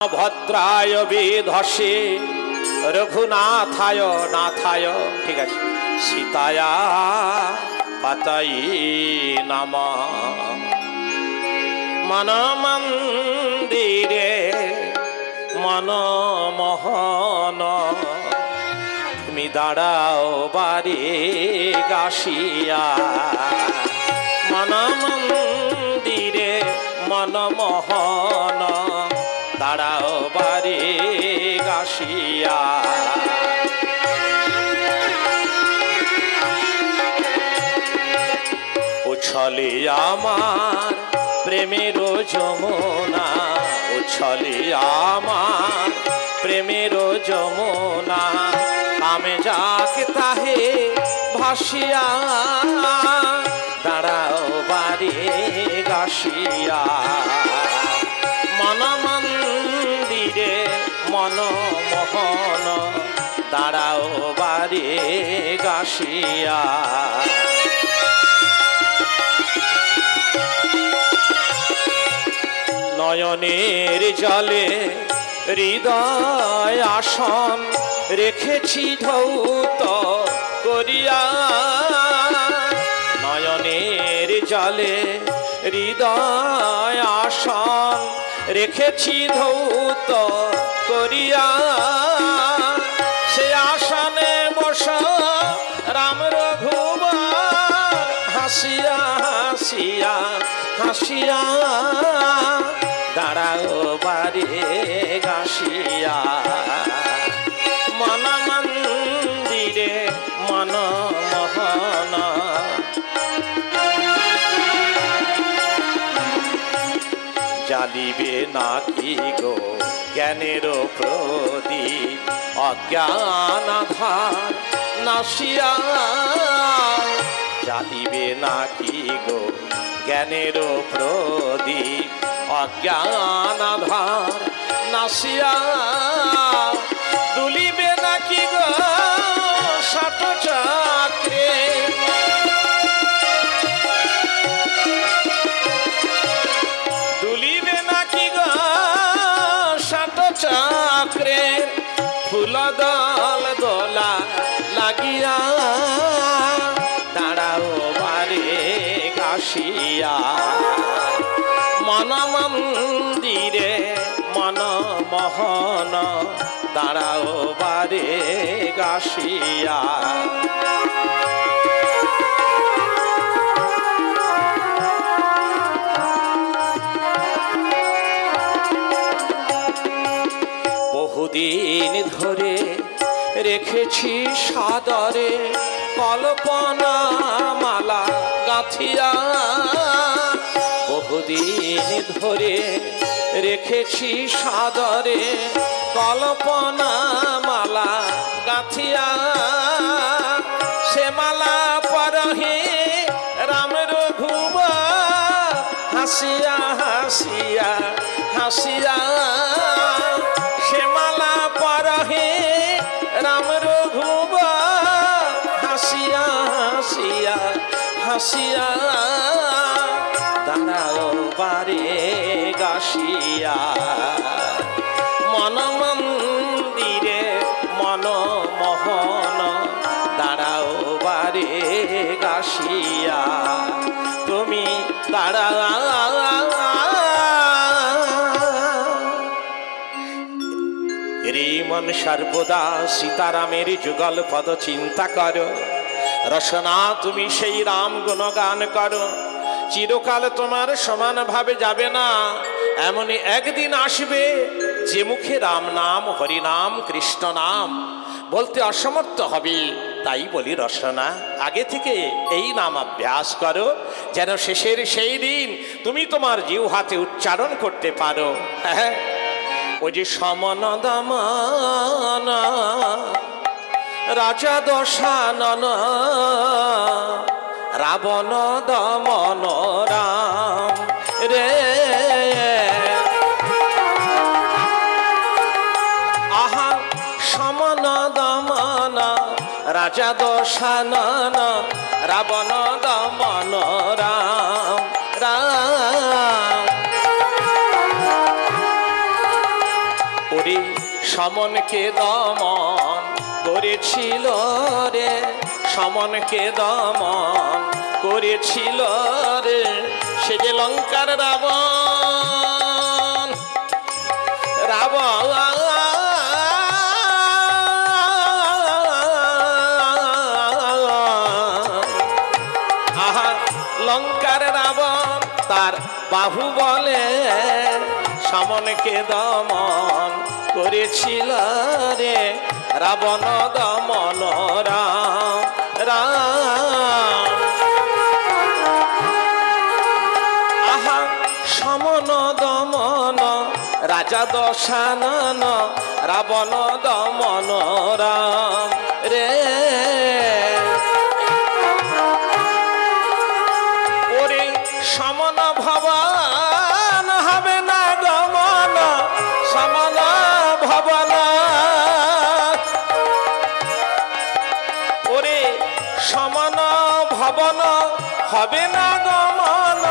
ভদ্রায় বিধসে রঘুনাথায় নাথায়, ঠিক আছে, সীতায়া পাতাই নমঃ। মন মন্দিরে মনমোহন, তুমি দাঁড়াও বাড়ি গাছিয়া। মন মন্দিরে মনমোহন, দাঁড়াও বাড়ি গাছিয়া। উছলে আমার প্রেমের যমুনা, উছলে আমার প্রেমের যমুনা, নামে যাক তাহে ভাসিয়া, দাঁড়াও বাড়ি গাছিয়া। মন মন্দিরে মনমোহন, দাঁড়াও বাড়ি গাছিয়া। নয়নের জলে হৃদয় আসন রেখেছি ধৌত করিয়া। নয়নের জলে হৃদয় আসন রেখেছি ধৌত করিয়া। সে আসনে বস রাম রঘুবর, হাসিয়া হাসিয়া হাসিয়া, দাঁড়াও বাড়ি গাছিয়া। মন মন্দিরে মনমোহন, জ্বালিবে নাকি গো জ্ঞানের প্রদীপ, অজ্ঞান আধার নাসিয়া। জ্বালিবে নাকি গো জ্ঞানের প্রদীপ, অজ্ঞান আধার নাসিয়া। দুলিবে নাকি গো ষাট চক্রে, দুলিবে নাকি গো ষাট চক্রে, ফুল দল দোলা লাগিয়া, দাঁড়াও বাড়ি গাছিয়া। মন মন্দিরে মনমোহন, দাঁড়াও বাড়ি গাছিয়া। বহুদিন ধরে রেখেছি সাদরে কল্পনা মালা গাঁথিয়া। বহুদিন ধরে রেখেছি সাদরে কল্পনা মালা গাঁথিয়া। সে মালা পরহি রাম রঘুবর, হাসিয়া হাসিয়া হাসিয়া। সে মালা পরহি রাম রঘুবর, হাসিয়া হাসিয়া হাসিয়া, দাঁড়াও বাড়ি গাছিয়া। মন মন্দিরে মনমোহন, দাঁড়াও বাড়ি গাছিয়া। তুমি দাঁড়াও। মন সর্বদা সীতারামের যুগল পদ চিন্তা করো, রসনা তুমি সেই রাম গুণগান করো। চিরকাল তোমার সমান ভাবে যাবে না, এমনই একদিন আসবে যে মুখে রাম নাম হরিনাম কৃষ্ণ নাম বলতে অসমর্থ হবে। তাই বলি রসনা, আগে থেকে এই নাম অভ্যাস করো, যেন শেষের সেই দিন তুমি তোমার জিহ্বাতে উচ্চারণ করতে পারো। হ্যাঁ, ওই যে সমন দমন রাজা দশানন, রাবণ দমন রাম রে। আহা সমন দমন রাজা দশানন, রাবণ দমন রাম রাম। ওরে সমনকে দমন করেছিল রে, সমনকে দমন করেছিল রে, সে যে লঙ্কার রাবণ। রাবণ আহা লঙ্কার রাবণ তার বাহু বলে সমনকে দমন করেছিল রে, রাবণ দমন রাম রাম। আহা সমন দমন রাজা দশানন, রাবণ দমন রাম রে। ওরে সমন ভবন হবে না দমন, সমন ভবন। ওরে সমন ভবন হবে না গমন,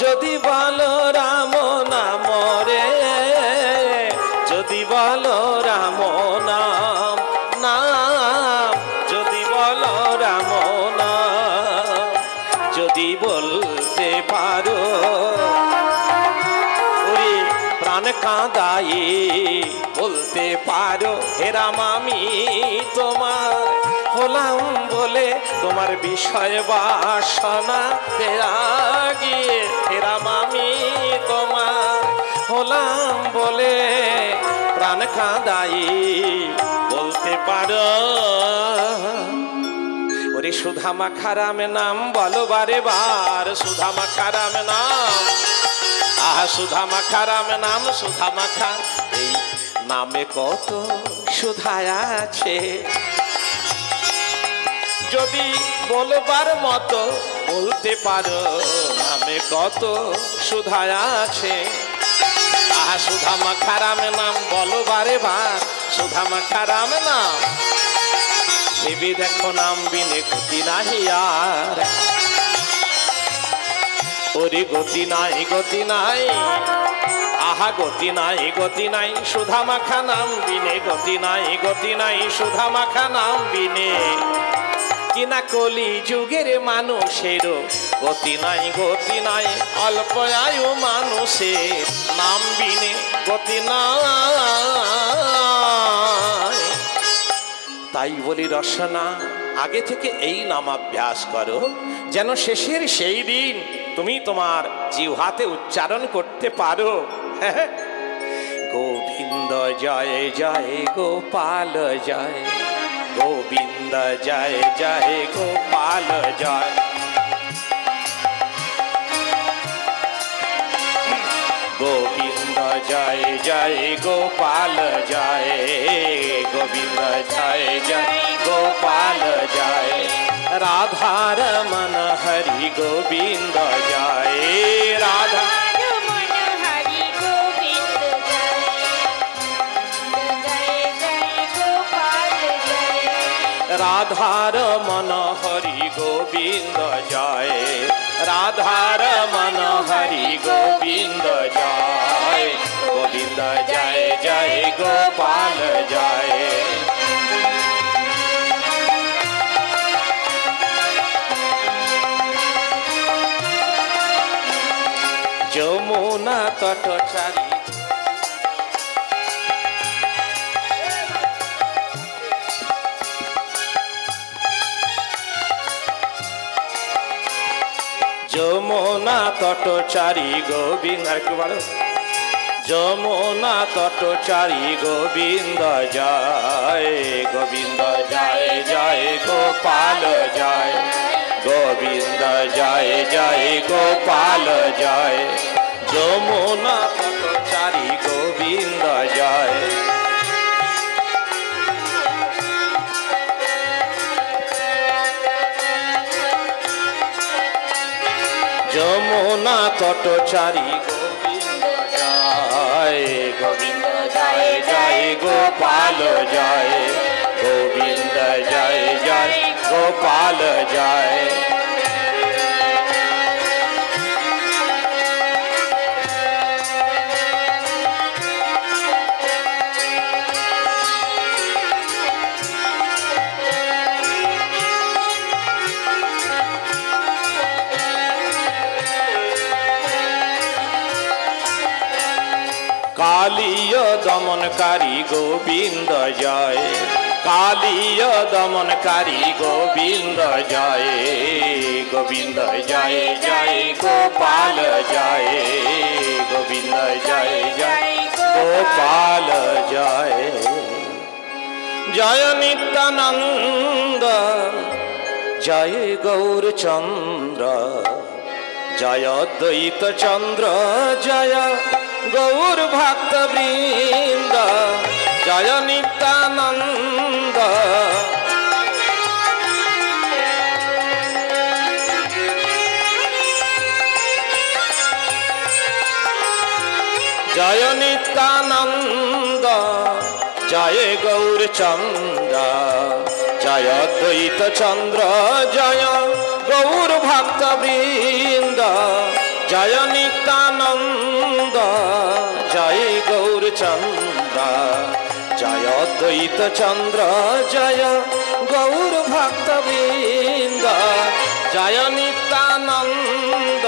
যদি বলো রাম নাম রে, যদি বলো রাম নাম নাম, যদি বলো রাম নাম, যদি বলতে পারো ওরে প্রাণ কাঁদাই বলতে পারো, হে রাম আমি তোমার হলাম বলে তোমার বিষয় বাসনা ত্যাগিয়ে, হে রাম আমি তোমার হলাম বলে প্রাণ কাঁদাই বলতে পারো। ওরে সুধা মাখা রাম নাম বলো বারে বার, সুধা মাখা রাম নাম, আহা সুধা মাখা রাম নাম, সুধা মাখা এই নামে কত সুধা আছে, যদি বলবার মতো বলতে পারো, নামে কত সুধা আছে। আহা সুধা মাখা রাম নাম বলো বারে বার, সুধা মাখা রাম নাম ভেবে দেখো নাম বিনে গতি নাহি আর, ওরে গতি নাই গতি নাই, আহা গতি নাই গতি নাই, সুধা মাখা নাম বিনে গতি নাই গতি নাই, সুধা মাখা নাম বিনে কিনা কলি যুগের মানুষের গতি নাই গতি নাই, অল্প আয়ু মানুষের নাম বিনে গতি নাই। তাই বলি রসনা আগে থেকে এই নামাভ্যাস করো, যেন শেষের সেই দিন তুমি তোমার জিহ্বাতে উচ্চারণ করতে পারো। গোবিন্দ জয় জয় গোপাল জয়, গোবিন্দ জয় জয় গোপাল জয়, গোবিন্দ জয় জয় গোপাল জয়, গোবিন্দ জয় জয় গোপাল জয়, রাধার মন হরি গোবিন্দ জয়, রাধা রাধার মন হরি গোবিন্দ জয়, রাধার মন হরি গোবিন্দ জয়, গোবিন্দ জয় জয় গোপাল জয়। যমুনা তটচারী যমুনা তটচারী গোবিন্দ, আর একটু বলো, যমুনা তটচারী গোবিন্দ জয়, গোবিন্দ জয় জয় গোপাল জয়, গোবিন্দ জয় জয় গোপাল জয়, যমুনা তটচারী গোবিন্দ জয়। যমুনা তটচারী গোবিন্দ জয়, গোবিন্দ জয় জয় গোপাল জয়, গোবিন্দ জয় জয় গোপাল জয়। কালীয় দমনকারী গোবিন্দ জয়, কালীয় দমনকারী গোবিন্দ জয়, গোবিন্দ জয় জয় গোপাল জয়, গোবিন্দ জয় জয় গোপাল জয়। জয় নিত্যানন্দ জয় গৌরচন্দ্র, জয় অদ্বৈত চন্দ্র জয় গৌর ভক্ত বৃন্দ, জয় নিত্যানন্দ। জয় নিত্যানন্দ জয় গৌরচন্দ্র, জয় অদ্বৈত চন্দ্র জয় গৌর ভক্ত বৃন্দ, জয় নিত্যানন্দ জয় গৌরচন্দ্র, জয় অদ্বৈত চন্দ্র জয় গৌর ভক্ত বৃন্দ, জয় নিত্যানন্দ।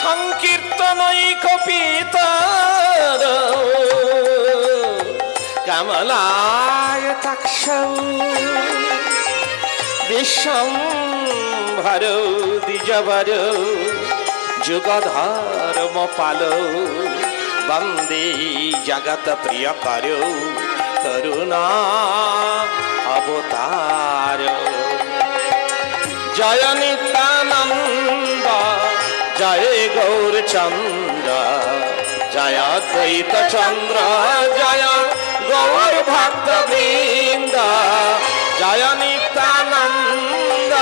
সংকীর্তনৈক পিতর কমলায় তক্ষৌ, বিশ্বম্ভর দ্বিজবর যুগধর্ম পালৌ, বন্দে জগত প্রিয় করো করুণা অবতার। জয় নিত্যানন্দ জয় গৌরচন্দ্র, জয় অদ্বৈত চন্দ্র জয় গৌর ভক্ত বৃন্দ, জয় নিত্যানন্দ।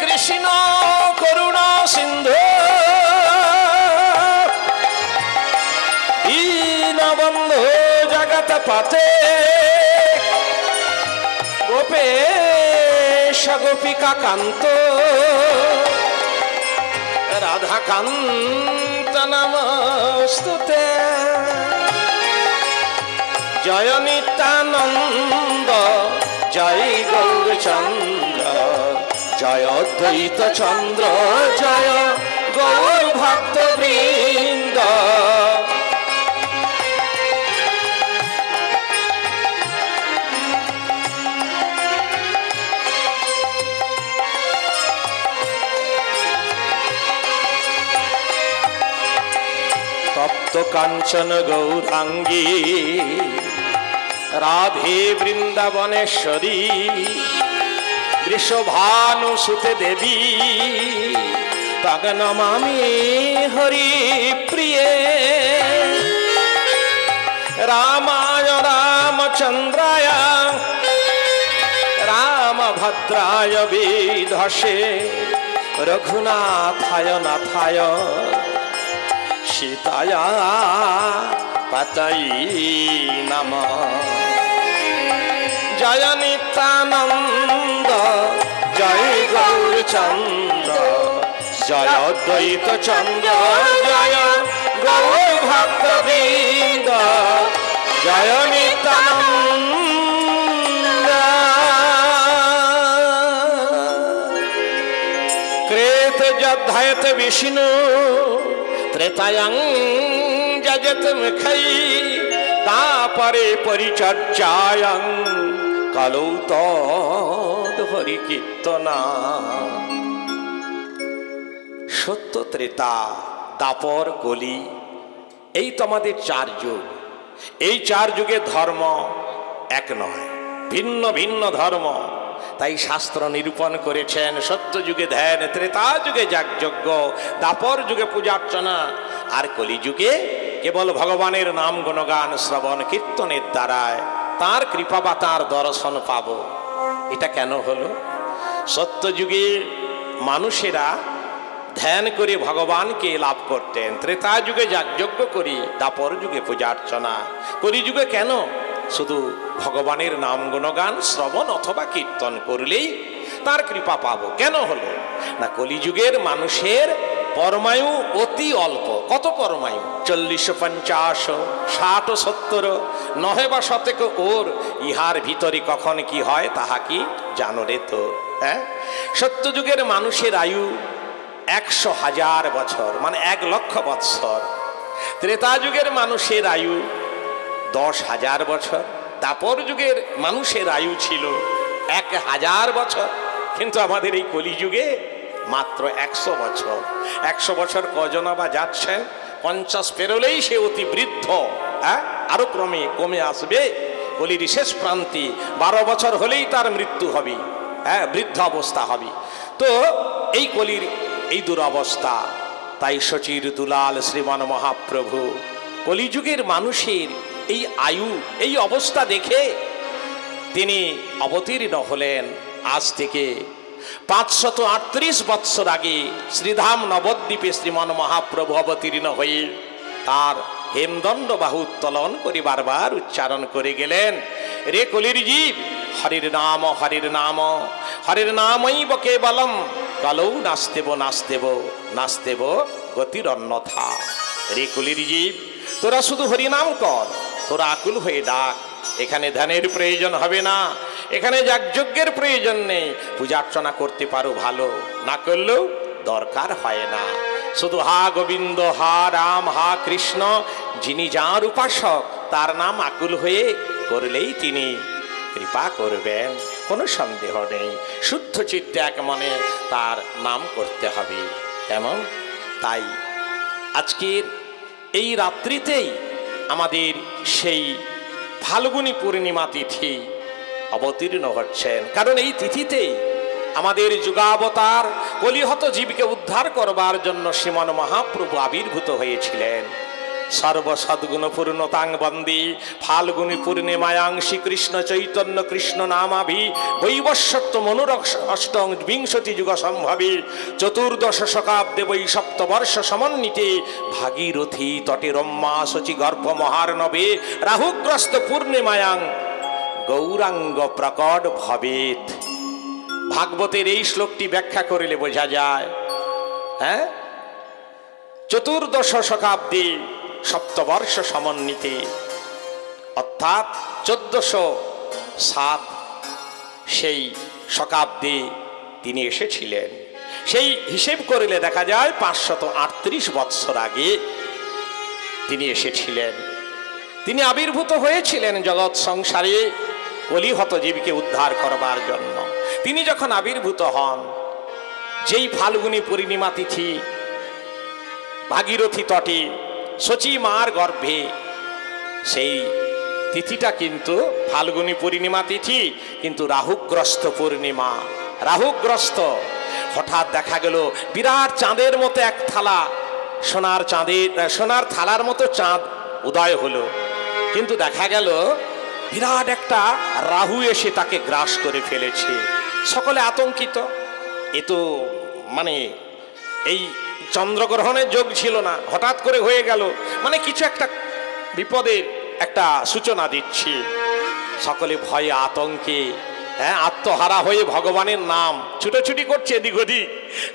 কৃষ্ণ করুণা সিন্ধু দীনবন্ধু জগৎ পতে, গোপেশ গোপিকা কান্ত রাধাকান্ত নমস্তুতে। জয় নিত্যানন্দ জয় গৌরচন্দ্র, জয় অদ্বৈত চন্দ্র জয় গৌর ভক্ত বৃন্দ। তপ্ত কাঞ্চন গৌরাঙ্গী রাধে বৃন্দাবনেশ্বরী, বৃষভানুসুতে দেবী তগ নমামি হরি প্রিয়ে। রামায় রামচন্দ্রায় রামভদ্রায় বিধসে, রঘুনাথায় নাথায় সীতায়া পতয়ে নমঃ। জয় নিত্যানন্দ জয় গৌরচন্দ্র, জয় অদ্বৈত চন্দ্র জয় গৌর ভক্ত বৃন্দ, জয় নিত্যানন্দ। ক্রেত যদ্ধায়ত বিষ্ণু ত্রেতায়ং যজত মুখৈ, দাপরে পরিচর্যায়ং কালৌ তদ হরি কীর্তনা। সত্য, ত্রেতা, দাপর, কলি, এই তো আমাদের চার যুগ। এই চার যুগে ধর্ম এক নয়, ভিন্ন ভিন্ন ধর্ম। তাই শাস্ত্র নিরূপণ করেছেন সত্য যুগে ধ্যান, ত্রেতা যুগে যাগযজ্ঞ, দাপর যুগে পূজার্চনা, আর কলি যুগে কেবল ভগবানের নাম গুণগান শ্রবণ কীর্তনের দ্বারায় তার কৃপা বা তার দর্শন পাবো। এটা কেন হলো? সত্যযুগে মানুষেরা ধ্যান করে ভগবানকে লাভ করতেন, ত্রেতা যুগে যাগযজ্ঞ করি, দাপর যুগে পূজা অর্চনা, কলিযুগে কেন শুধু ভগবানের নাম গুণগান শ্রবণ অথবা কীর্তন করলেই তার কৃপা পাবো। কেন হলো না, কলিযুগের মানুষের পরমায়ু অতি অল্প। কত পরমায়ু? 40, 50, 60, 70, নহে বা শতেক ওর। ইহার ভিতরে কখন কি হয় তাহা কি জানো রে তো? হ্যাঁ, সত্যযুগের মানুষের আয়ু 100,000 বছর, মানে 1,00,000 বৎসর। ত্রেতা যুগের মানুষের আয়ু 10,000 বছর। দাপর যুগের মানুষের আয়ু ছিল 1,000 বছর। কিন্তু আমাদের এই কলিযুগে মাত্র 100 বছর। 100 বছর কজনা বা যাচ্ছেন? 50 পেরোলেই সে অতি বৃদ্ধ। হ্যাঁ, আরো ক্রমে কমে আসবে। কলির শেষ প্রান্তি 12 বছর হলেই তার মৃত্যু হবে। হ্যাঁ, বৃদ্ধ অবস্থা হবে। তো এই কলির এই দুরবস্থা, তাই শচীর দুলাল শ্রীমান মহাপ্রভু কলিযুগের মানুষের এই আয়ু, এই অবস্থা দেখে তিনি অবতীর্ণ হলেন। আজ থেকে 538 বৎসর আগে শ্রীধাম নবদ্বীপে শ্রীমান মহাপ্রভু অবতীর্ণ হয়ে তার হেমদণ্ড বাহু উত্তোলন করে বারবার উচ্চারণ করে গেলেন, রে কলির জীব, হরির নাম হরির নাম, হরির নামৈব কেবলম, কালৌ নাস্তেব নাস্তেব নাস্তেব গতির অন্যথা। রে কলির জীব, তোরা শুধু হরিনাম কর, তোরা আকুল হয়ে ডাক। এখানে ধ্যানের প্রয়োজন হবে না, এখানে যাগযজ্ঞের প্রয়োজন নেই। পূজা অর্চনা করতে পারো ভালো, না করলেও দরকার হয় না। শুধু হা গোবিন্দ, হা রাম, হা কৃষ্ণ, যিনি যার উপাসক তার নাম আকুল হয়ে করলেই তিনি কৃপা করবেন, কোনো সন্দেহ নেই। শুদ্ধ চিত্তে এক মনে তার নাম করতে হবে। কেমন? তাই আজকের এই রাত্রিতেই আমাদের সেই ফাল্গুনী পূর্ণিমা তিথি অবতীর্ণ হচ্ছেন। কারণ এই তিথিতেই আমাদের যুগাবতার কলিহত জীবকে উদ্ধার করবার জন্য শ্রীমান মহাপ্রভু আবির্ভূত হয়েছিলেন। সর্বসদ্গুণ পূর্ণতাং বন্দে ফাল্গুনী পূর্ণিমায়াং শ্রীকৃষ্ণ চৈতন্য কৃষ্ণ নামাভি বৈবস্বত্ব মনুরক্ষ অষ্টং বিংশতি যুগ সম্ভবে চতুর্দশ শকাব্দে বৈ সপ্তবর্ষ সমন্বিতে ভাগীরথী তটে রম্মা শচী গর্ভ মহার্ণবে রাহুগ্রস্ত পূর্ণিমায়াং গৌরাঙ্গ প্রকট ভবেত। ভাগবতের এই শ্লোকটি ব্যাখ্যা করিলে বোঝা যায়, হ্যাঁ, চতুর্দশ শতাব্দী সপ্তবর্ষ সমন্বিতে, অর্থাৎ 1407 সেই শতাব্দী তিনি এসেছিলেন। সেই হিসেব করিলে দেখা যায় 538 বৎসর আগে তিনি এসেছিলেন। তিনি আবির্ভূত হয়েছিলেন জগৎ সংসারে কলিহত জীবকে উদ্ধার করবার জন্য। তিনি যখন আবির্ভূত হন, যেই ফাল্গুনী পূর্ণিমা তিথি ভাগীরথী তটে শচী মার গর্ভে, সেই তিথিটা কিন্তু ফাল্গুনী পূর্ণিমা তিথি, কিন্তু রাহুগ্রস্ত পূর্ণিমা। রাহুগ্রস্ত, হঠাৎ দেখা গেল বিরাট চাঁদের মতো এক থালা, সোনার থালার মতো চাঁদ উদয় হলো। কিন্তু দেখা গেল বিরাট একটা রাহু এসে তাকে গ্রাস করে ফেলেছে। সকলে আতঙ্কিত। এ তো মানে এই চন্দ্রগ্রহণের যোগ ছিল না, হঠাৎ করে হয়ে গেল, মানে কিছু একটা বিপদের একটা সূচনা দিচ্ছে। সকলে ভয়ে আতঙ্কে, হ্যাঁ, আত্মহারা হয়ে ভগবানের নাম ছুটোছুটি করছে এদিক ওদিক।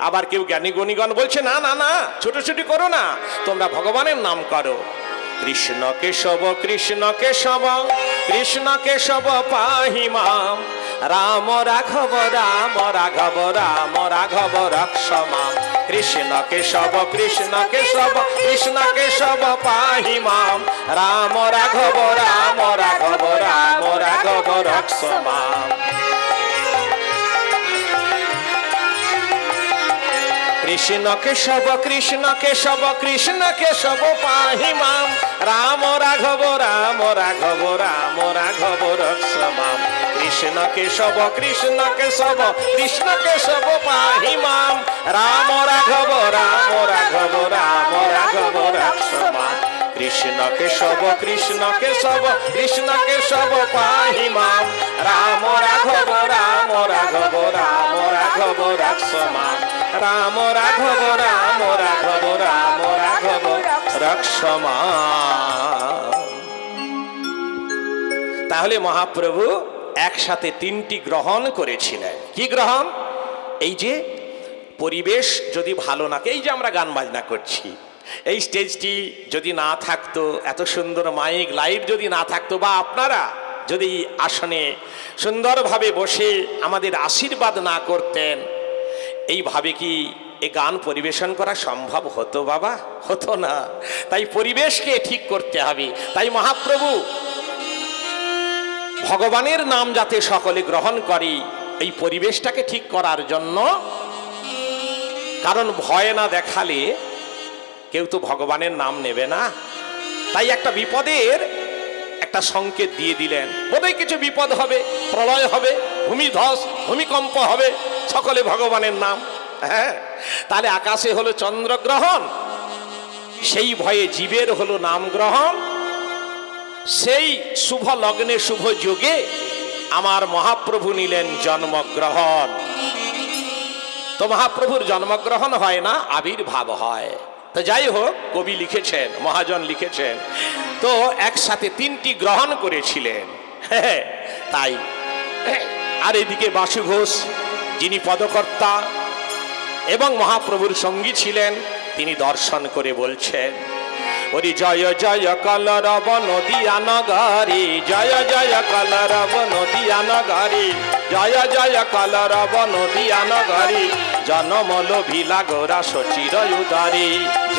আবার কেউ জ্ঞানী গণিগণ বলছে, না না না, ছুটোছুটি করো না, তোমরা ভগবানের নাম করো। কৃষ্ণ কেশব কৃষ্ণ কেশব কৃষ্ণ কেশব পাহি মাম, রাম রাঘব রাম রাঘব রাম রাঘব রক্ষ মাম। কৃষ্ণ কেশব কৃষ্ণ কেশব কৃষ্ণ কেশব পাহি মাম, রাম রাঘব রাম রাঘব রাম রাঘব রক্ষ মাম। কৃষ্ণ কেশব কৃষ্ণ কেশব কৃষ্ণ কেশব পাহি মাম, রাম রাঘব রাম রাঘব রাম রাঘব রক্ষ মাম। কৃষ্ণ কেশব কৃষ্ণ কেশব কৃষ্ণ কেশব পাহি মাম, রাম রাঘব রাম রাঘব রাম রাঘব রক্ষ মাম। কৃষ্ণ কেশব কৃষ্ণ কেশব কৃষ্ণ কেশব পাহি মাম রাম রাঘব রাম রাঘব রাম রাঘব রাক্ষমাম রাম রাঘব রাম রাঘব রাম রাঘব রাক্ষমাম। তাহলে মহাপ্রভু একসাথে তিনটি গ্রহণ করেছিলেন। কি গ্রহণ? এই যে পরিবেশ যদি ভালো না, এই যে আমরা গান বাজনা করছি, এই স্টেজটি যদি না থাকতো, এত সুন্দর মাইক লাইট যদি না থাকতো, বা আপনারা যদি আসনে সুন্দরভাবে বসে আমাদের আশীর্বাদ না করতেন, এইভাবে কি এ গান পরিবেশন করা সম্ভব হতো বাবা? হতো না। তাই পরিবেশকে ঠিক করতে হবে। তাই মহাপ্রভু ভগবানের নাম যাতে সকলে গ্রহণ করে, এই পরিবেশটাকে ঠিক করার জন্য, কারণ ভয় না দেখালে কেউ তো ভগবানের নাম নেবে না। তাই একটা বিপদের একটা সংকেত দিয়ে দিলেন, বোধহয় কিছু বিপদ হবে, প্রলয় হবে, ভূমিধস ভূমিকম্প হবে, সকলে ভগবানের নাম। হ্যাঁ, তাহলে আকাশে হলো চন্দ্রগ্রহণ, সেই ভয়ে জীবের হলো নাম গ্রহণ। সেই শুভ লগ্নে শুভ যোগে আমার মহাপ্রভু নিলেন জন্মগ্রহণ। তো মহাপ্রভুর জন্মগ্রহণ হয় না, আবির্ভাব হয়। তো যাই হোক, কবি লিখেছেন, মহাজন লিখেছেন, তো একসাথে তিনটি গ্রহণ করেছিলেন। তাই আর এদিকে বাসু ঘোষ, যিনি পদকর্তা এবং মহাপ্রভুর সঙ্গী ছিলেন, তিনি দর্শন করে বলছেন, ওরে জয় জয় কলরব নদিয়া নগরী, জয় জয় কলরব নদিয়া নগরী, জয় জয় কলরব নদিয়া নগরী, জনমল ভিলা গোরা সচির উদারী,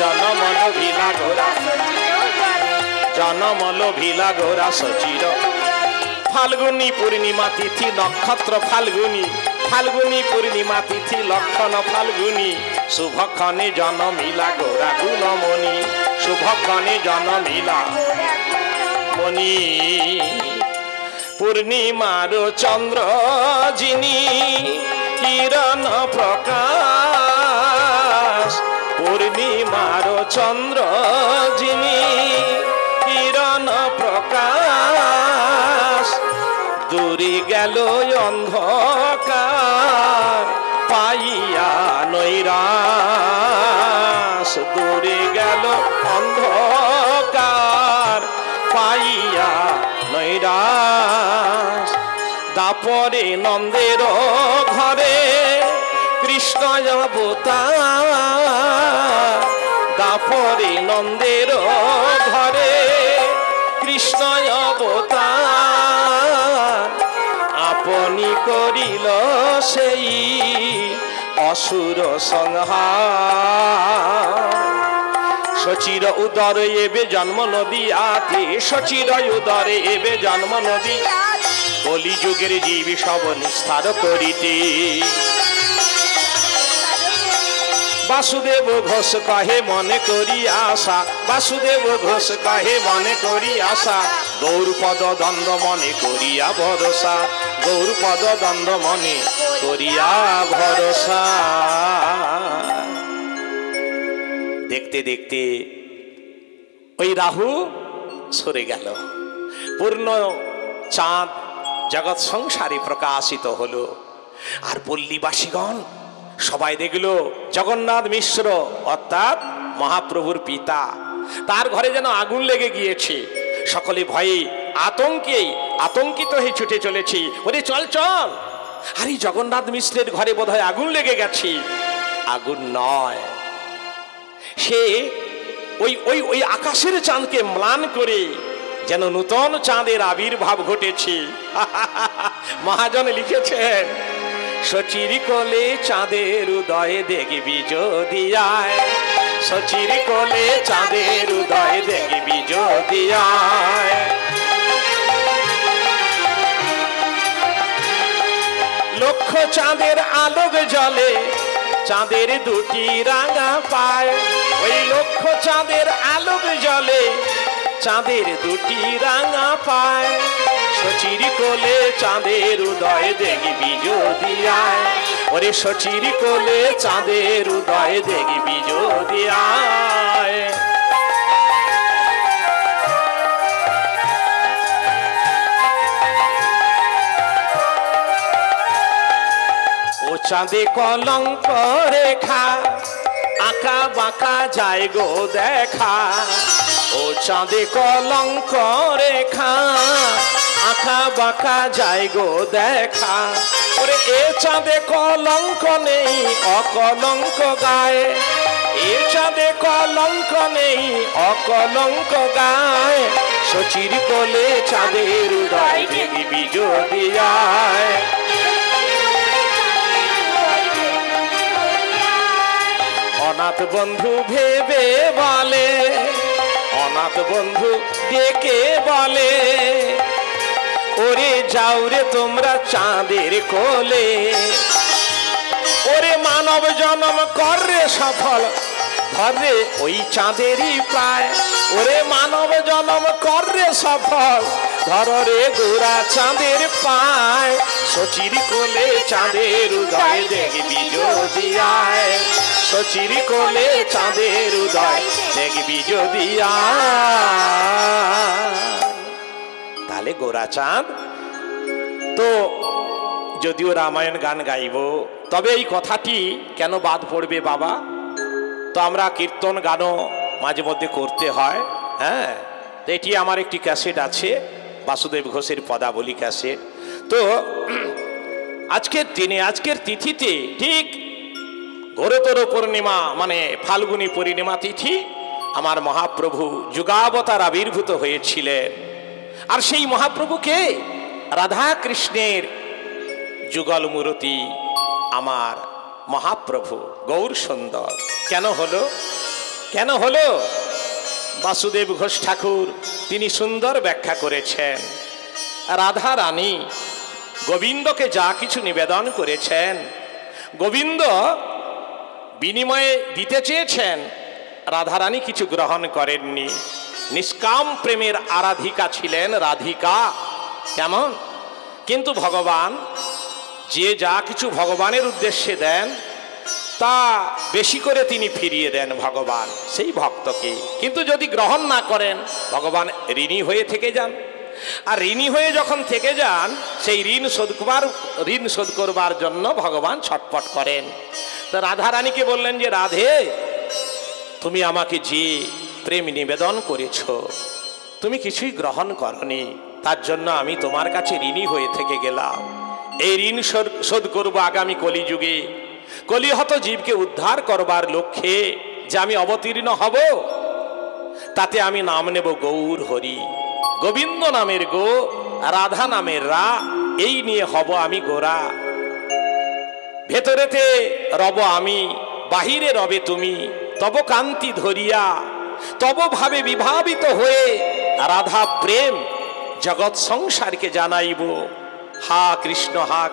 জনমল ভিলা গোরা, জনমল ভিলা গোরা সচির। ফাল্গুনী পূর্ণিমা তিথি নক্ষত্র ফাল্গুনী, ফাল্গুনী পূর্ণিমা তিথি লক্ষণ ফাল্গুনী, শুভক্ষণে জনমিলা গোরা গুণমণি, শুভক্ষণে জনমিলা মণি। পূর্ণিমার চন্দ্র যিনি কিরণ প্রকাশ, পূর্ণিমার চন্দ্র যিনি কিরণ প্রকাশ, দূরে গেল অন্ধকার পাইয়া নৈরাশ, দূরে গেল অন্ধকার পাইয়া নৈরাশ। দাপরে নন্দের ঘরে কৃষ্ণ অবতার, দাপরে নন্দের ঘরে কৃষ্ণ অবতার, আপনি করিল সেই অসুর সংহার। সচির উদরে এবে জন্ম নদিয়াতে, সচির উদরে এবে জন্ম নদী, কলিযুগের জীবী সব নিস্তার করিতে। বাসুদেব ঘোষ কহে মনে করি আশা, বাসুদেব ঘোষ কহে মনে করি আশা, গৌরপদ দ্বন্দ্ব মনে করিয়া ভরসা, গৌরপদ দ্বন্দ্ব মনে করিয়া ভরসা। দেখতে দেখতে ওই রাহু সরে গেল, পূর্ণ চাঁদ জগৎ সংসারে প্রকাশিত হলো। আর পল্লীবাসীগণ সবাই দেখলো জগন্নাথ মিশ্র অর্থাৎ মহাপ্রভুর পিতা, তার ঘরে যেন আগুন লেগে গিয়েছে। সকলে ভয়ে আতঙ্কিত হয়ে ছুটে চলেছি, ওরে চল চল, আরে জগন্নাথ মিশ্রের ঘরে বোধহয় আগুন লেগে গেছে। আগুন নয়, সে ওই আকাশের চাঁদকে ম্লান করে যেন নূতন চাঁদের আবির্ভাব ঘটেছে। মহাজন লিখেছেন, সচির কোলে চাঁদের উদয় দেখবি যদি আয়, সচির কোলে চাঁদের উদয় দেখবি যদি আয়। লক্ষ চাঁদের আলোক জলে চাঁদের দুটি রাঙা পায়, ওই লক্ষ চাঁদের আলোক জলে চাঁদের দুটি রাঙা পায়। সচির কোলে চাঁদের উদয় দেখবি যদি আয়, ওরে সচির কোলে চাঁদের উদয় দেখবি যদি আয়। চাঁদে কলঙ্ক রেখা আঁকা বাঁকা যায় গো দেখা। ও চাঁদে কলঙ্ক রেখা আঁকা বাঁকা যায় গো দেখা। ওরে এ চাঁদে কলঙ্ক নেই অকলঙ্ক গায়ে, এ চাঁদে কলঙ্ক নেই অকলঙ্ক গায়ে। শচীর কোলে চাঁদের উদয় দেখবি যদি আয়। অনাথ বন্ধু ভেবে বলে, অনাথ বন্ধু ডেকে বলে, ওরে যাও রে তোমরা চাঁদের কোলে। ওরে মানব জন্ম করে সফল ধরে ওই চাঁদেরই প্রায়। ওরে মানব জন্ম করে সফল ধর রে গোরা চাঁদের পায়। শচীর কোলে চাঁদের উদয় দেখবি যদি আয়। শচীর কোলে চাঁদের উদয় দেখবি যদি আয়। তাহলে গোরা চাঁদ তো যদিও রামায়ণ গান গাইব, তবে এই কথাটি কেন বাদ পড়বে বাবা? তো আমরা কীর্তন গানও মাঝে মধ্যে করতে হয়। হ্যাঁ, এটি আমার একটি ক্যাসেট আছে, বাসুদেব ঘোষের পদাবলী ক্যাসেট। তো আজকের দিনে, আজকের তিথিতে, ঠিক ঘোরতর পূর্ণিমা মানে ফাল্গুনী পূর্ণিমা তিথি, আমার মহাপ্রভু যুগাবতার আবির্ভূত হয়েছিলেন। আর সেই মহাপ্রভুকে রাধা কৃষ্ণের যুগল মূর্তি আমার মহাপ্রভু গৌর সুন্দর কেন হলো? কেন হলো? বাসুদেব ঘোষ ঠাকুর তিনি সুন্দর ব্যাখ্যা করেছেন। রাধা রানী গোবিন্দকে যা কিছু নিবেদন করেছেন, গোবিন্দ বিনিময়ে দিতে চেয়েছেন, রাধারানী কিছু গ্রহণ করেননি। নিষ্কাম প্রেমের আরাধিকা ছিলেন রাধিকা। কেমন? কিন্তু ভগবান যে যা কিছু ভগবানের উদ্দেশ্যে দেন তা বেশি করে তিনি ফিরিয়ে দেন ভগবান সেই ভক্তকে। কিন্তু যদি গ্রহণ না করেন ভগবান ঋণী হয়ে থেকে যান। আর ঋণী হয়ে যখন থেকে যান, সেই ঋণ শোধ করবার জন্য ভগবান ছটফট করেন। তো রাধারানীকে বললেন যে রাধে, তুমি আমাকে যে প্রেম নিবেদন করেছ তুমি কিছুই গ্রহণ করনি, তার জন্য আমি তোমার কাছে ঋণী হয়ে থেকে গেলাম। এই ঋণ শোধ করবো আগামী কলিযুগে। কলিহত জীবকে উদ্ধার করবার লক্ষ্যে যে আমি অবতীর্ণ হব, তাতে আমি নাম নেব গৌর হরি। গোবিন্দ নামের গো, রাধা নামের রা, এই নিয়ে হব আমি গোরা। ভেতরেতে রব আমি, বাহিরে রবে তুমি। তব কান্তি ধরিয়া তব ভাবে বিভাবিত হয়ে রাধা প্রেম জগৎ সংসারকে জানাইব। হা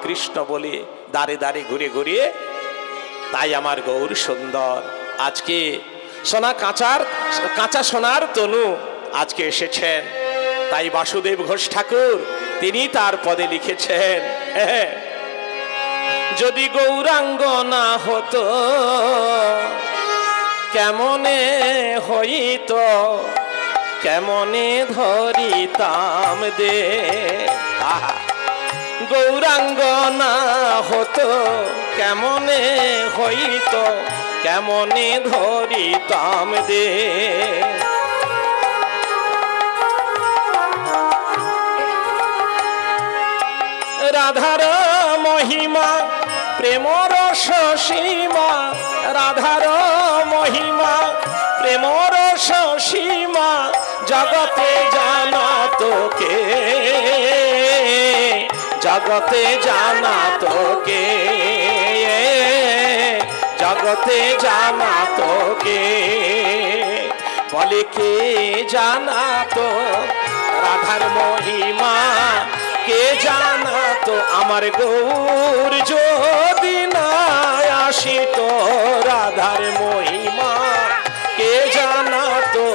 কৃষ্ণ বলে দাঁড়ে দাঁড়ে ঘুরে ঘুরে। তাই আমার গৌর সুন্দর আজকে সোনা কাঁচা সোনার তনু আজকে এসেছেন। তাই বাসুদেব ঘোষ ঠাকুর তিনি তার পদে লিখেছেন, যদি গৌরাঙ্গ না হতো কেমনে হইত, কেমনে ধরিতাম দে। গৌরাঙ্গ না হতো কেমনে হইত, কেমনে ধরিতাম দে। রাধার মহিমা প্রেম রস সীমা, রাধার মহিমা প্রেম রস সীমা, জগতে জানা তোকে, জগতে জানা তোকে, জগতে জানা তোকে। বলে কে জানা তো রাধার মহিমা, কে জানা তো আমার গৌর যদি না আসিত রাধার মহিমা, কে জানা তো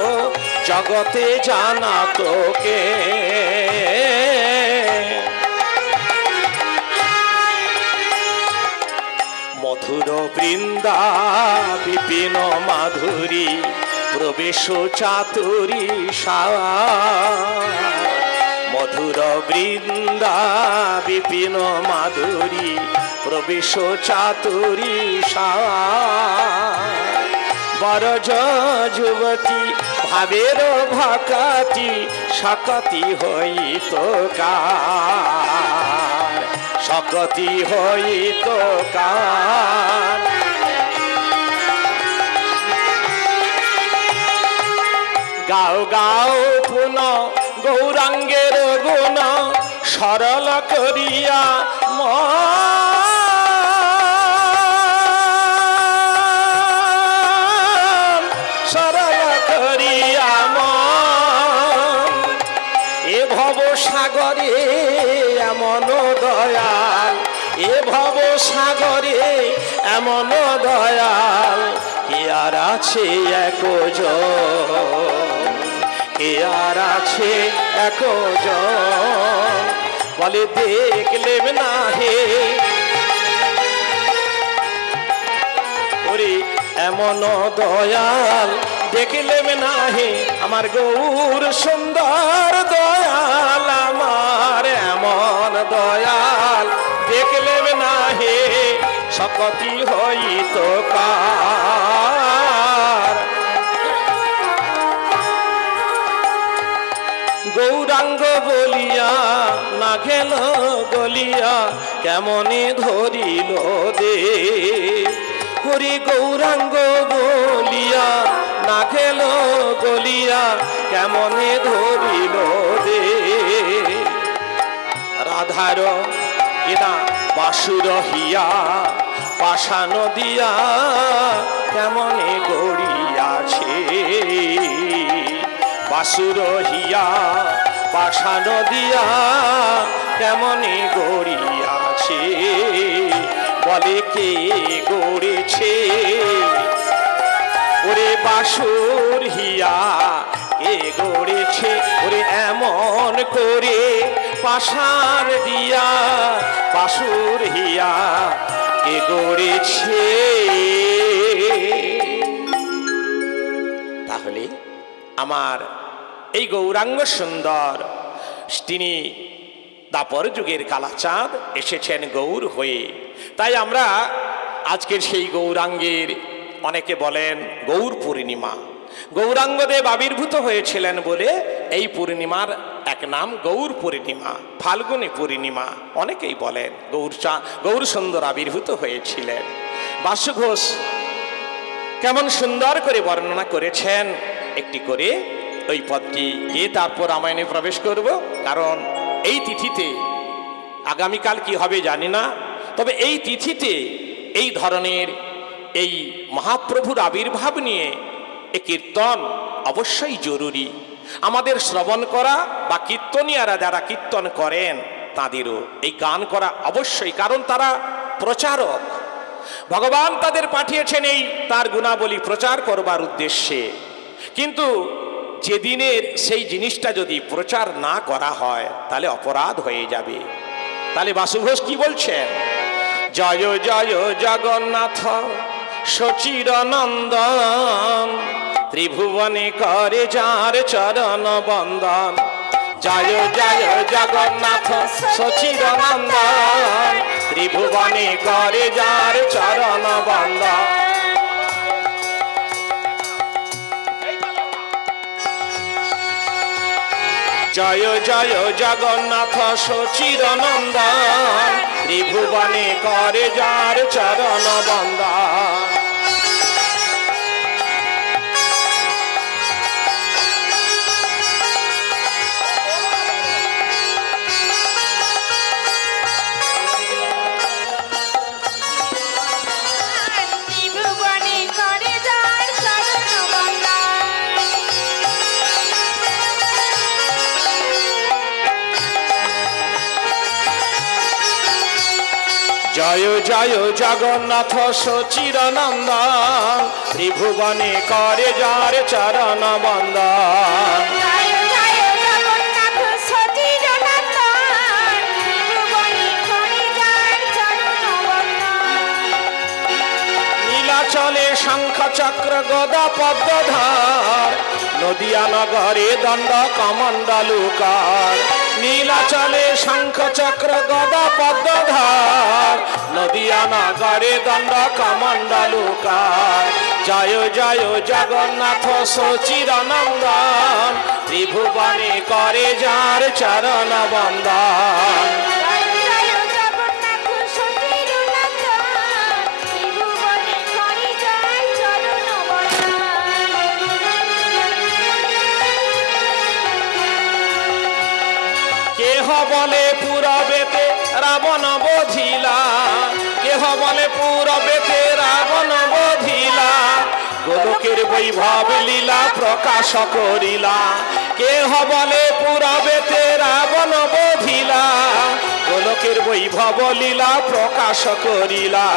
জগতে জানা তোকে। মধুর বৃন্দা বিপিন মাধুরী প্রবেশ চাতুরী সা, মধুর বৃন্দা বিপিন মাধুরী বিষ চাতুরী বরজ যুবতী ভাবের ভকতি সকতি হইত কার, সকতি হইত কার। গাও গাও পুন গৌরাঙ্গের গুণ সরল করিয়া মন, সরল করিয়া মন। এ ভব সাগরে এমন দয়াল, এ ভব সাগরে এমন দয়াল কে আর আছে একজন, কে আর আছে একজন। বলে দেখলেম না হে ওরে এমন দয়াল, দেখলেম না হে আমার গৌর সুন্দর দয়াল, আমার এমন দয়াল দেখলেম না হে সকতি হইত কার। গৌরাঙ্গ বলিয়া না গেল গলিয়া কেমনে ধরিল দে, হরি গৌরাঙ্গ বলিয়া না গেল গলিয়া কেমনে ধরিল দে। রাধার কিনা বাসুর হিয়া পাষাণ দিয়া কেমনে গড়িয়াছে, বাসুর হিয়া পাষাণ দিয়া কেমনে গড়িয়াছে। বলে কে গড়েছে ওরে বাসুর হিয়া, কে গড়েছে ওরে এমন করে পাষাণ দিয়া, বাসুর হিয়া কে গড়েছে। তাহলে আমার এই গৌরাঙ্গ সুন্দর তিনি দাপর যুগের কালাচাঁদ এসেছেন গৌর হয়ে। তাই আমরা আজকের সেই গৌরাঙ্গের অনেকে বলেন গৌর পূর্ণিমা, গৌরাঙ্গদেব আবির্ভূত হয়েছিলেন বলে এই পূর্ণিমার এক নাম গৌর পূর্ণিমা, ফাল্গুনী পূর্ণিমা অনেকেই বলেন। গৌর সুন্দর আবির্ভূত হয়েছিলেন। বাসু ঘোষ কেমন সুন্দর করে বর্ণনা করেছেন একটি করে ওই পদটি গিয়ে তারপর রামায়ণে প্রবেশ করব। কারণ এই তিথিতে আগামীকাল কি হবে জানি না, তবে এই তিথিতে এই ধরনের এই মহাপ্রভুর আবির্ভাব নিয়ে এই কীর্তন অবশ্যই জরুরি। আমাদের শ্রবণ করা বা কীর্তনীয়ারা যারা কীর্তন করেন তাদেরও এই গান করা অবশ্যই, কারণ তারা প্রচারক। ভগবান তাদের পাঠিয়েছেন এই তার গুণাবলী প্রচার করবার উদ্দেশ্যে। কিন্তু যেদিনের সেই জিনিসটা যদি প্রচার না করা হয় তাহলে অপরাধ হয়ে যাবে। তাহলে বাসু ঘোষ কি বলছেন? জয় জয় জগন্নাথ সচিরনন্দন, ত্রিভুবনে করে যার চরণ বন্দন। জয় জয় জগন্নাথ সচিরনন্দন, ত্রিভুবনে করে যার চরণ বন্দন। জয় জয় জগন্নাথ সচিরনন্দন, ত্রিভুবনে করে যার চরণ বন্দন। জয় জয় জগন্নাথ সচিরনন্দন, ত্রিভুবনে করে যার চরণ বন্দন। নীলাচলে শঙ্খ চক্র গদা পদ্মধার, নদিয়া নগরে দণ্ড কমণ্ডলুকার। নীলাচলে শঙ্খ চক্র গদা পদ্মধার, নদিয়া নগরে দণ্ড কমণ্ডলুকার। জয় জয় জগন্নাথ সচিদানন্দন, ত্রিভুবনে করে যার চরণ বন্দন। কেহ বলে পূরবেতে রাবণ বধিলা, কেহ বলে পূরবেতে রাবণ বধিলা, গোলকের বৈভব লীলা প্রকাশ করিলা। কেহ বলে পূরবেতে রাবণ বধিলা, গোলকের বৈভব লীলা প্রকাশ করিলা।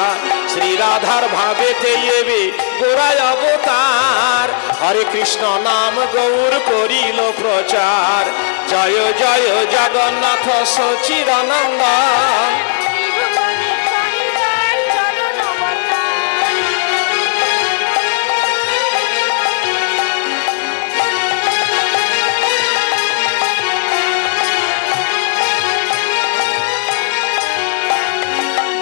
শ্রীরাধার ভাবেতে এবে গোড়ায় অবতার, হরে কৃষ্ণ নাম গৌর করিল প্রচার। জয় জয় জগন্নাথ সচিদানন্দন।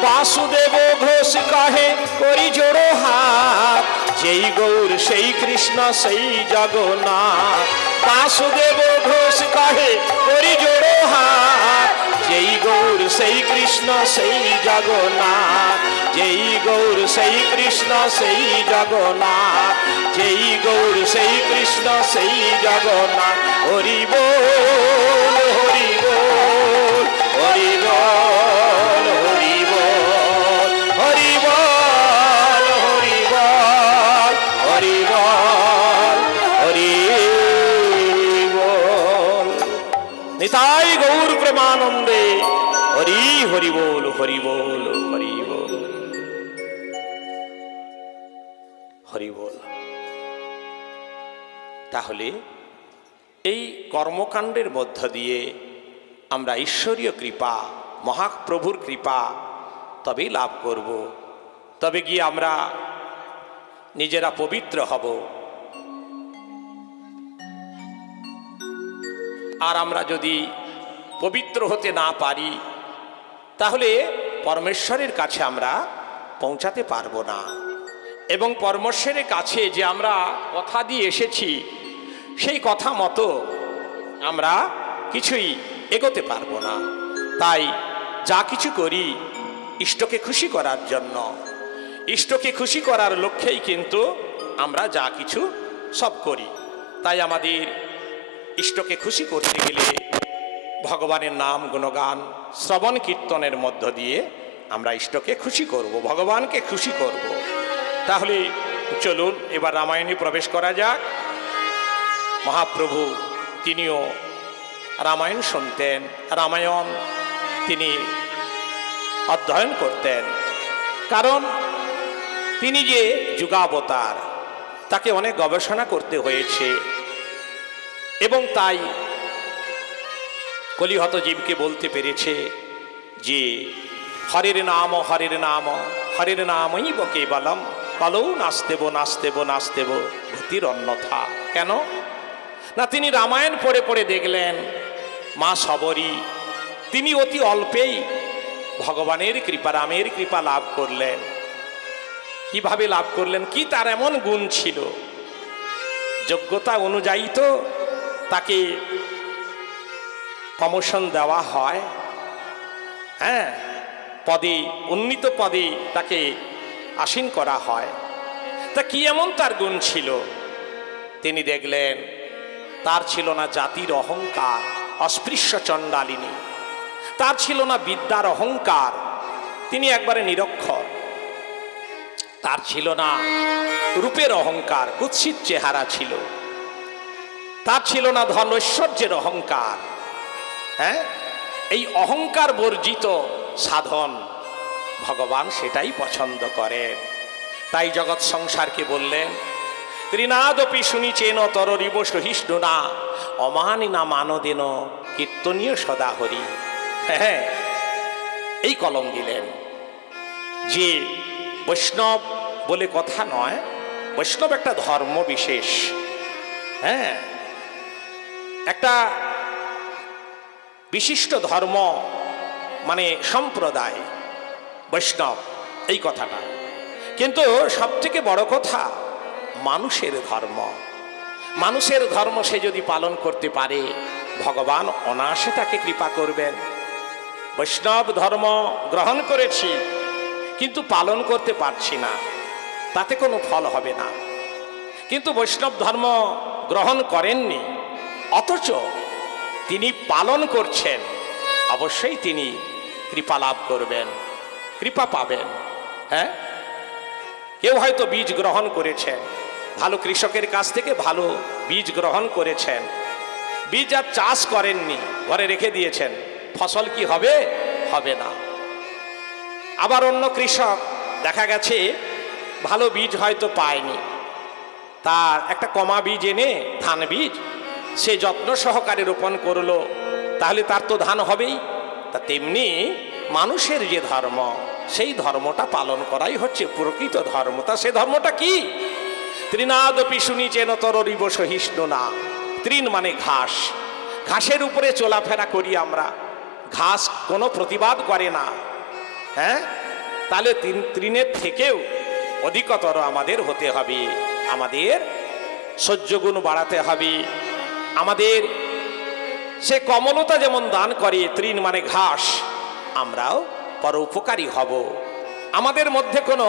বাসুদেব ঘোষ কহে করি জোড়ো হাত, যেই গৌর সেই কৃষ্ণ সেই জগন্নাথ। বাসুদেব ঘোষ কহে করি জোড়ো হাত, যেই গৌর সেই কৃষ্ণ সেই জগন্নাথ। যেই গৌর সেই কৃষ্ণ সেই জগন্নাথ, যেই গৌর সেই কৃষ্ণ সেই জগন্নাথ। হরি বল হরি বল হরি বল হরি বল হরি বল হরি বল হরি বল হরি বল। নিতাই গৌর প্রেমানন্দে হরি হরি বল হরি বল হরি বল হরি বল। তাহলে এই কর্মকাণ্ডের মধ্য দিয়ে আমরা ঈশ্বরীয় কৃপা, মহাপ্রভুর কৃপা তবেই লাভ করব। তবে গিয়ে আমরা নিজেরা পবিত্র হব। আর আমরা যদি পবিত্র হতে না পারি, তাহলে পরমেশ্বরের কাছে আমরা পৌঁছাতে পারবো না। এবং পরমেশ্বরের কাছে যে আমরা কথা দিয়ে এসেছি, সেই কথা মতো আমরা কিছুই এগোতে পারবো না। তাই যা কিছু করি ইষ্টকে খুশি করার জন্য, ইষ্টকে খুশি করার লক্ষ্যেই কিন্তু আমরা যা কিছু সব করি। তাই আমাদের ইষ্টকে খুশি করতে গেলে ভগবানের নাম গুণগান শ্রবণ কীর্তনের মধ্য দিয়ে আমরা ইষ্টকে খুশি করব, ভগবানকে খুশি করব। তাহলে চলুন এবার রামায়ণে প্রবেশ করা যাক। মহাপ্রভু তিনিও রামায়ণ শুনতেন, রামায়ণ তিনি অধ্যয়ন করতেন। কারণ তিনি যে যুগাবতার, তাকে অনেক গবেষণা করতে হয়েছে। এবং তাই কলিহত জীবকে বলতে পেরেছে যে হরের নাম হরের নাম হরের নামই বকে বলম, কলৌ নাস্তেব নাস্তেব নাস্তেব ভূতির অন্যথা। কেন না, তিনি রামায়ণ পড়ে পড়ে দেখলেন মা শবরী তিনি অতি অল্পেই ভগবানের কৃপা, রামের কৃপা লাভ করলেন। কিভাবে লাভ করলেন? কি তার এমন গুণ ছিল? যোগ্যতা অনুযায়ী তো তাকে প্রমোশন দেওয়া হয়, হ্যাঁ, পদে, উন্নীত পদে তাকে আসীন করা হয়। তা কি এমন তার গুণ ছিল? তিনি দেখলেন তার ছিল না জাতির অহংকার, অস্পৃশ্য চণ্ডালিনী। তার ছিল না বিদ্যার অহংকার, তিনি একবারে নিরক্ষর। তার ছিল না রূপের অহংকার, কুৎসিত চেহারা ছিল। তার ছিল না ধন ঐশ্বর্যের অহংকার। হ্যাঁ, এই অহংকার বর্জিত সাধন ভগবান সেটাই পছন্দ করেন। তাই জগৎ সংসারকে বললেন ত্রিনাদপি শুনিচেন তররিব সহিষ্ণু না অমানি না মানদেন কীর্তনীয় সদা হরি। হ্যাঁ, এই কলম দিলেন যে বৈষ্ণব বলে কথা নয়, বৈষ্ণব একটা ধর্ম বিশেষ, হ্যাঁ, একটা বিশিষ্ট ধর্ম, মানে সম্প্রদায় বৈষ্ণব। এই কথাটা। কিন্তু সবথেকে বড় কথা মানুষের ধর্ম, মানুষের ধর্ম সে যদি পালন করতে পারে ভগবান অনায়াসে তাকে কৃপা করবেন। বৈষ্ণব ধর্ম গ্রহণ করেছি কিন্তু পালন করতে পারছি না, তাতে কোনো ফল হবে না। কিন্তু বৈষ্ণব ধর্ম গ্রহণ করেননি অথচ তিনি পালন করছেন, অবশ্যই তিনি কৃপা লাভ করবেন, কৃপা পাবেন। হ্যাঁ, কেউ হয়তো বীজ গ্রহণ করেছেন, ভালো কৃষকের কাছ থেকে ভালো বীজ গ্রহণ করেছেন, বীজ আর চাষ করেননি, ঘরে রেখে দিয়েছেন, ফসল কি হবে? হবে না। আবার অন্য কৃষক দেখা গেছে ভালো বীজ হয়তো পায়নি, তার একটা কমা বীজ এনে ধান বীজ সে যত্ন সহকারে রোপণ করলো, তাহলে তার তো ধান হবেই। তা তেমনি মানুষের যে ধর্ম সেই ধর্মটা পালন করাই হচ্ছে প্রকৃত ধর্ম। তা সে ধর্মটা কি? তৃণাদপি শুনিচেন তররিব সহিষ্ণু না। তৃণ মানে ঘাস, ঘাসের উপরে চলাফেরা করি আমরা, ঘাস কোনো প্রতিবাদ করে না। হ্যাঁ, তাহলে তৃণের থেকেও অধিকতর আমাদের হতে হবে, আমাদের সহ্যগুণ বাড়াতে হবে, আমাদের সে কমলতা যেমন দান করে, তৃণ মানে ঘাস, আমরাও পরোপকারী হব। আমাদের মধ্যে কোনো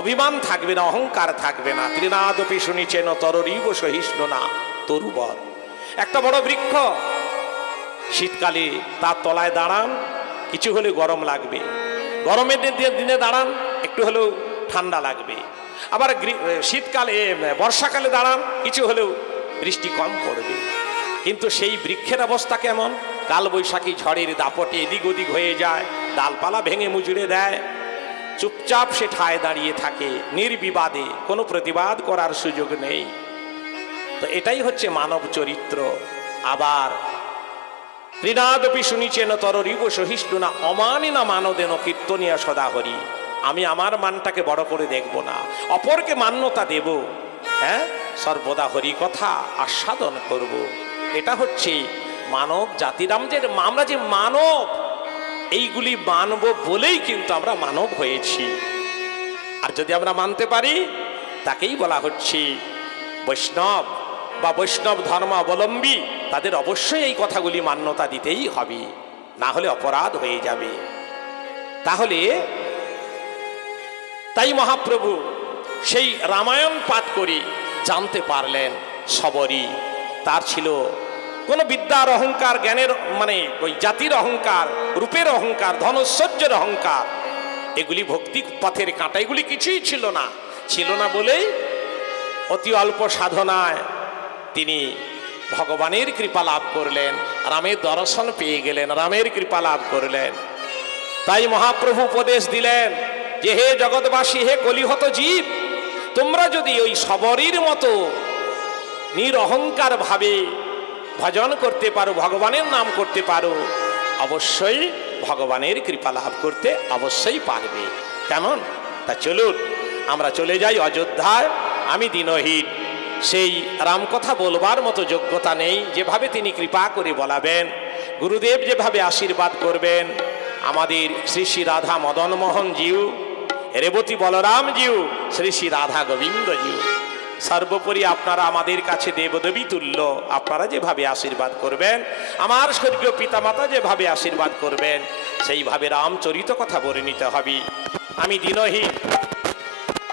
অভিমান থাকবে না, অহংকার থাকবে না। তৃণাদপি শুনিচেন তররিব সহিষ্ণু না। তরুবর একটা বড় বৃক্ষ, শীতকালে তার তলায় দাঁড়ান কিছু হলে গরম লাগবে, গরমের দিনে দাঁড়ান একটু হলেও ঠান্ডা লাগবে, আবার শীতকালে বর্ষাকালে দাঁড়ান কিছু হলেও বৃষ্টি কম পড়বে। কিন্তু সেই বৃক্ষের অবস্থা কেমন? কালবৈশাখী ঝড়ের দাপটে এদিক ওদিক হয়ে যায়, ডালপালা ভেঙে মুজুড়ে দেয়, চুপচাপ সে ঠায় দাঁড়িয়ে থাকে নির্বিবাদে, কোনো প্রতিবাদ করার সুযোগ নেই। তো এটাই হচ্ছে মানব চরিত্র। আবার তৃণাদপি শুনিচেন তররিব সহিষ্ণু না অমানি না মানদেন কীর্তনিয়া সদাহরি। আমি আমার মানটাকে বড় করে দেখব না, অপরকে মান্যতা দেব, হ্যাঁ, সর্বদা হরি কথা আস্বাদন করব। এটা হচ্ছে মানব জাতির, আমরা যে মানব, এইগুলি মানব বলেই কিন্তু আমরা মানব হয়েছি। আর যদি আমরা মানতে পারি তাকেই বলা হচ্ছে বৈষ্ণব বা বৈষ্ণব ধর্মাবলম্বী। তাদের অবশ্যই এই কথাগুলি মান্যতা দিতেই হবে, না হলে অপরাধ হয়ে যাবে। তাহলে তাই মহাপ্রভু সেই রামায়ণ পাঠ করে জানতে পারলেন সবরই তার ছিল কোনো বিদ্যার অহংকার, জ্ঞানের মানে ওই জাতির অহংকার, রূপের অহংকার, ধনৈশ্বর্যের অহংকার, এগুলি ভক্তি পথের কাঁটা, এগুলি কিছুই ছিল না। ছিল না বলেই অতি অল্প সাধনায় তিনি ভগবানের কৃপা লাভ করলেন, রামের দর্শন পেয়ে গেলেন, রামের কৃপা লাভ করলেন। তাই মহাপ্রভু উপদেশ দিলেন যে হে জগৎবাসী, হে কলিহত জীব, তোমরা যদি ওই সবরীর মতো নিরহংকার ভাবে ভজন করতে পারো, ভগবানের নাম করতে পারো, অবশ্যই ভগবানের কৃপা লাভ করতে অবশ্যই পারবে। কেমন? তা চলুন আমরা চলে যাই অযোধ্যায়। আমি দিনহীন, সেই রামকথা বলবার মতো যোগ্যতা নেই, যেভাবে তিনি কৃপা করে বলাবেন, গুরুদেব যেভাবে আশীর্বাদ করবেন, আমাদের শ্রী শ্রী রাধা মদন মোহন জিউ, রেবতী বলরাম জিউ, শ্রী শ্রী রাধা গোবিন্দ জিউ, সর্বোপরি আপনারা আমাদের কাছে দেবদেবী তুল্য। আপনারা যেভাবে আশীর্বাদ করবেন, আমার স্বর্গীয় পিতামাতা যেভাবে আশীর্বাদ করবেন, সেইভাবে রামচরিত কথা বর্ণিত হবে। আমি দিনহীন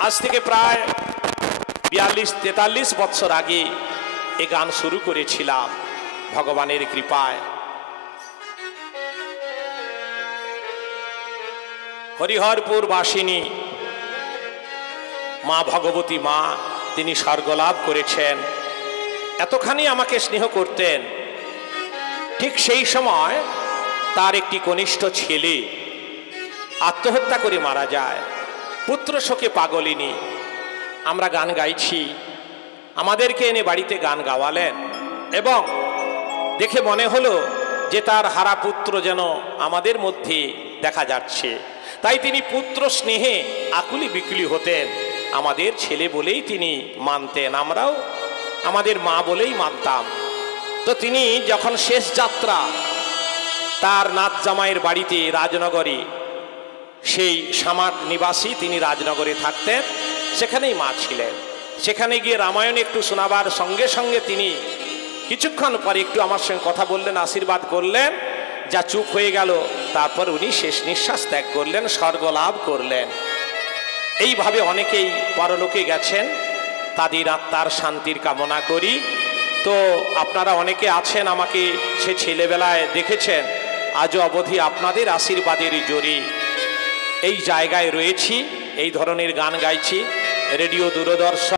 আজ থেকে প্রায় 42-43 বৎসর আগে এ গান শুরু করেছিলাম ভগবানের কৃপায়। হরিহরপুর বাসিনী মা ভগবতী মা, তিনি স্বর্গলাভ করেছেন, এতখানি আমাকে স্নেহ করতেন। ঠিক সেই সময় তার একটি কনিষ্ঠ ছেলে আত্মহত্যা করে মারা যায়। পুত্র শোকে পাগলিনী। আমরা গান গাইছি, আমাদেরকে এনে বাড়িতে গান গাওয়ালেন এবং দেখে মনে হলো যে তার হারা পুত্র যেন আমাদের মধ্যে দেখা যাচ্ছে। তাই তিনি পুত্র স্নেহে আকুলি বিকুলি হতেন। আমাদের ছেলে বলেই তিনি মানতেন, আমরাও আমাদের মা বলেই মানতাম। তো তিনি যখন শেষ যাত্রা তার নাথ জামাইয়ের বাড়িতে রাজনগরে সেই সামাট নিবাসী, তিনি রাজনগরে থাকতেন, সেখানেই মা ছিলেন। সেখানে গিয়ে রামায়ণ একটু শোনাবার সঙ্গে সঙ্গে তিনি কিছুক্ষণ পরে একটু আমার সঙ্গে কথা বললেন, আশীর্বাদ করলেন, যা চুপ হয়ে গেল। তারপর উনি শেষ নিঃশ্বাস ত্যাগ করলেন, স্বর্গ লাভ করলেন। এইভাবে অনেকেই পরলোকে গেছেন, তাদের আত্মার শান্তির কামনা করি। তো আপনারা অনেকে আছেন, আমাকে সে ছেলেবেলায় দেখেছেন, আজও অবধি আপনাদের আশীর্বাদের জোরে এই জায়গায় রয়েছি, এই ধরনের গান গাইছি। রেডিও দূরদর্শন